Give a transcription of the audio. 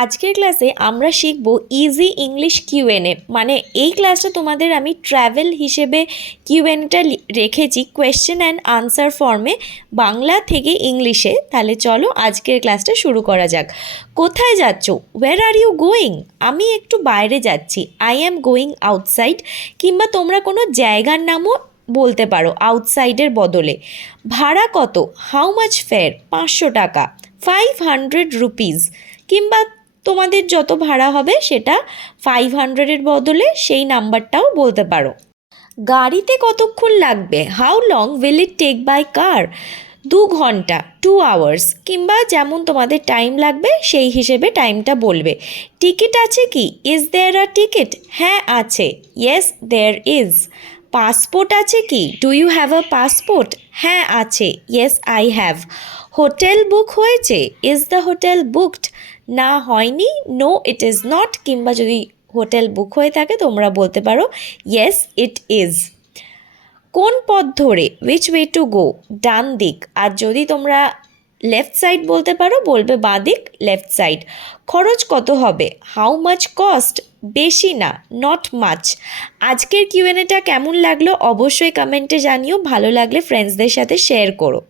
আজকের ক্লাসে আমরা শিখব ইজি ইংলিশ কিউএনএ। মানে এই ক্লাসটা তোমাদের আমি ট্র্যাভেল হিসেবে কিউএনটা রেখেছি কোয়েশ্চেন অ্যান্ড আনসার ফর্মে, বাংলা থেকে ইংলিশে। তাহলে চলো আজকের ক্লাসটা শুরু করা যাক। কোথায় যাচ্ছ? Where are you going? আমি একটু বাইরে যাচ্ছি। I am going outside. কিংবা তোমরা কোনো জায়গার নামও বলতে পারো আউটসাইডের বদলে। ভাড়া কত? How much fair? 500 টাকা। 500 রুপিস। কিংবা তোমাদের যত ভাড়া হবে সেটা 500-এর বদলে সেই নাম্বারটাও বলতে পারো। গাড়িতে কতক্ষণ লাগবে? How long will it take by car? 2 ঘন্টা, 2 আওয়ার্স। কিংবা যেমন তোমাদের টাইম লাগবে সেই হিসেবে টাইমটা বলবে। টিকিট আছে কি? Is there a ticket? হ্যাঁ আছে। Yes there is. পাসপোর্ট আছে কি? Do you have a passport? হ্যাঁ আছে। Yes I have. Hotel book হয়েছে? Is the hotel booked? না হয়নি। No it is not. কিংবা যদি হোটেল বুক হয়ে থাকে তোমরা বলতে পারো ইয়েস ইট ইজ। কোন পথ ধরে? Which way to go? ডান দিক। আর যদি তোমরা লেফট সাইড বলতে পারো বলবে বাঁ দিক, লেফট সাইড। খরচ কত হবে? How much cost? বেশি না, নট মাচ। আজকের কিউএনএটা কেমন লাগলো অবশ্যই কমেন্টে জানিও। ভালো লাগলে ফ্রেন্ডসদের সাথে শেয়ার করো।